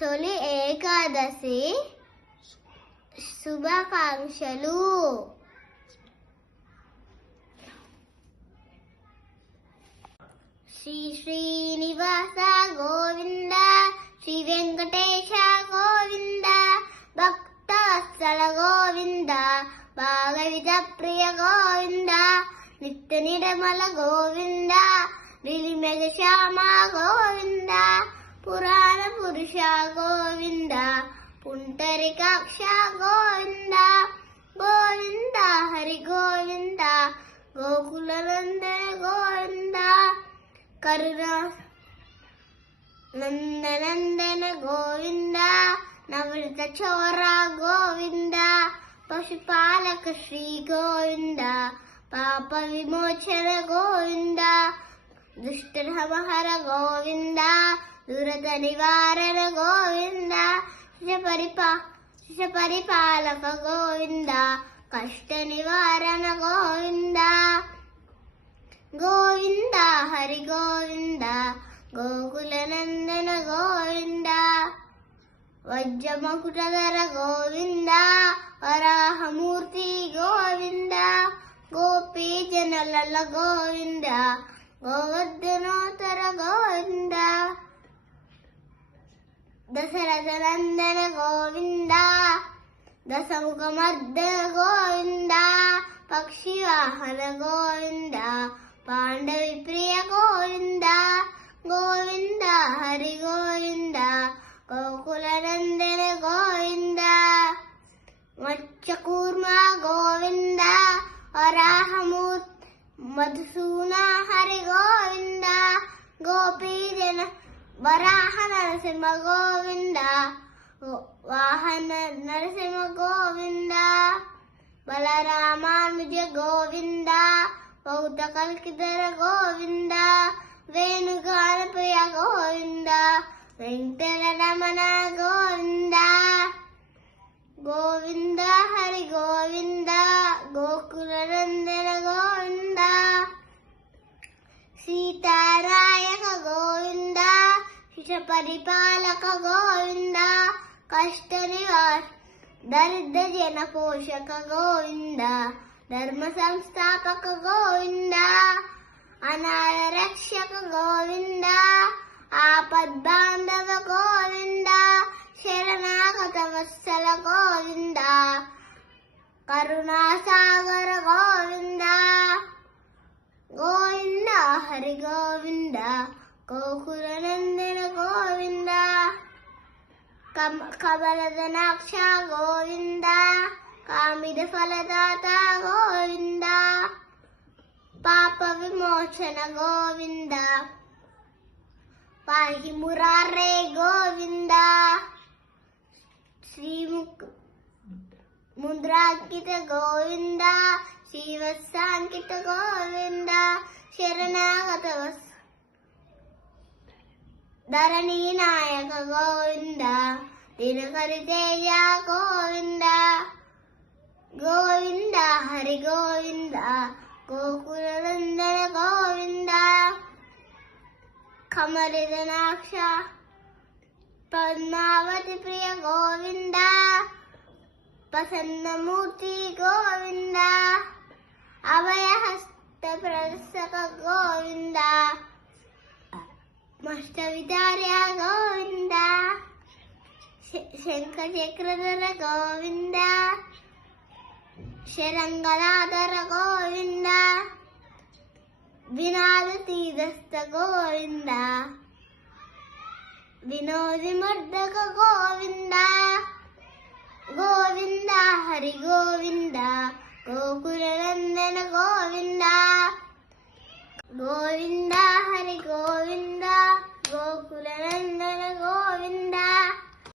తొలి ఏకాదశి శుభాకాంక్షలు. శ్రీ శ్రీనివాస గోవింద, శ్రీ వెంకటేశ గోవింద, భక్తవత్సల గోవింద, భాగవిత ప్రియ గోవింద, నిత్య నిర్మల గోవింద, నిలిమెగ శ్యామ గోవింద, పురాణ పురుష గోవింద, పుండరీకాక్ష గోవింద, గోవింద హరి గోవింద, గోకులనందన గోవింద, కరుణా నందనందన గోవింద, నవృత చోర గోవింద, పశుపాలక శ్రీ గోవింద, పాప విమోచన గోవింద, దుష్టహర గోవింద, దురద నివారణ గోవింద, శిశ పరిపాలక గోవింద, కష్ట నివారణ గోవింద, గోవింద హరి గోవింద, గోకులనందన గోవింద, వజ్రమకుటధర గోవింద, వరాహమూర్తి గోవింద, గోపీజనలల గోవింద, గోవర్ధనోత్తర గోవింద, దశరథ నందన గోవింద, దశముఖమర్దన గోవింద, పక్షివాహన గోవింద, పాండవి ప్రియ గోవింద, గోవింద హరి గోవింద, గోకులనందన గోవింద, మత్స్యకూర్మ గోవింద, వరాహమూర్తి మధుసూన హరి గోవింద, గోపీజన వరాహ నరసింహ గోవింద, వాహన నరసింహ గోవింద, బలరామానుజ గోవింద, పౌత కల్కిధర గోవింద, వేణుగాన ప్రియ గోవింద, వెంకటరమణ గోవింద, గోవింద హరి గోవింద, గోకులనందన గోవింద, సీతారాయక గోవింద, శిశ పరిపాలక గోవింద, కష్ట నివార దరిద్ర జన పోషక గోవింద, ధర్మ సంస్థాపక గోవింద, అనాథ రక్షక గోవింద, ఆపద్బాంధవ గోవింద, శరణాగత వత్సల గోవింద, కరుణాసాగర గోవింద, గోవింద హరి గోవింద, గోకులనందన గోవింద, కమలదనాక్ష గోవింద, కామిద ఫలదాత గోవింద, పాప విమోచన గోవింద, పాహి మురారే గోవింద, ముద్రాంకిత గోవింద, శ్రీవత్సాంకిత గోవింద, శరణాగత ధరణీ నాయక గోవింద, దినకరి తేజ గోవింద, గోవింద హరి గోవింద, గోకులనందన గోవింద, కమలిదనాక్ష పద్మావతి ప్రియ గోవింద, ప్రసన్నమూర్తి గోవింద, అభయహస్త ప్రదర్శక గోవింద, మష్టవిధార్య గోవింద, శంఖచక్రధర గోవింద, శరంగదాధర గోవింద, వినాద తీదస్థ గోవింద, వినోదిమర్దక గోవింద, గోవింద హరి గోవింద, గోకులనందన గోవింద, గోవింద